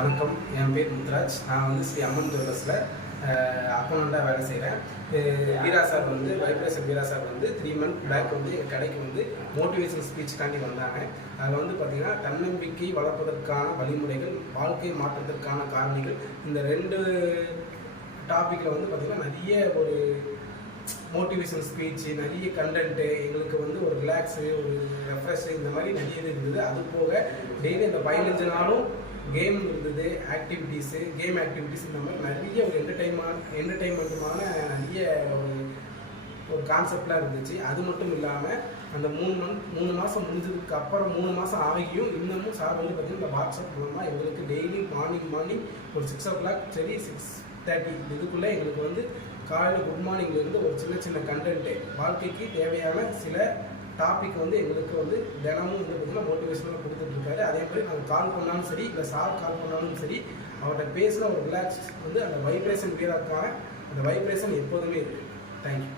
வணக்கம், என் பேர் முத்துராஜ். நான் வந்து ஸ்ரீ அம்மன் ஜுவல்லர்ஸில் அக்கௌண்ட்டாக வேலை செய்கிறேன். வீரா சார் வந்து வைப்ரேஷன் வீரா சார் வந்து 3 மந்த் பேக் வந்து என் கடைக்கு வந்து மோட்டிவேஷன் ஸ்பீச்சுக்காண்டி வந்தாங்க. அதில் வந்து பார்த்திங்கன்னா தன்னம்பிக்கை வளர்ப்பதற்கான வழிமுறைகள், வாழ்க்கை மாற்றத்திற்கான காரணிகள், இந்த 2 டாப்பிக்கில் வந்து பார்த்திங்கன்னா நிறைய ஒரு மோட்டிவேஷனல் ஸ்பீச்சு, நிறைய கண்டென்ட்டு, எங்களுக்கு வந்து ஒரு ரிலாக்ஸு, ஒரு ரெஃப்ரெஷ்ஷு, இந்த மாதிரி நிறைய இது இருந்தது. அது போக டெய்லி அந்த 15 நாளும் கேம் இருந்தது, கேம் ஆக்டிவிட்டீஸ், இந்த மாதிரி நிறைய ஒரு என்டர்டைன்மெண்ட்டுமான நிறைய ஒரு கான்செப்ட்லாம் இருந்துச்சு. அது மட்டும் இல்லாமல் அந்த 3 மாதம் முடிஞ்சதுக்கு அப்புறம் 3 மாதம் ஆகியும் இன்னமும் சார் வந்து பார்த்திங்கன்னா இந்த வாட்ஸ்அப் மூலமாக எங்களுக்கு டெய்லி மார்னிங் ஒரு 6 o'clock சரி 6:30 இதுக்குள்ளே எங்களுக்கு வந்து காலையில் குட் மார்னிங்லேருந்து ஒரு சின்ன கண்டென்ட்டு, வாழ்க்கைக்கு தேவையான சில டாபிக் வந்து எங்களுக்கு வந்து தினமும் வந்து பார்த்திங்கன்னா மோட்டிவேஷனாக கொடுத்துட்ருக்காரு. அதே மாதிரி நாங்கள் கால் பண்ணாலும் சரி, இல்லை சார் கால் பண்ணாலும் சரி, அவர்கிட்ட பேசுகிற ஒரு ரிலாக்ஸ் வந்து அந்த வைப்ரேஷன் வீராக்கான அந்த வைப்ரேஷன் எப்போதுமே இருக்குது. தேங்க்யூ.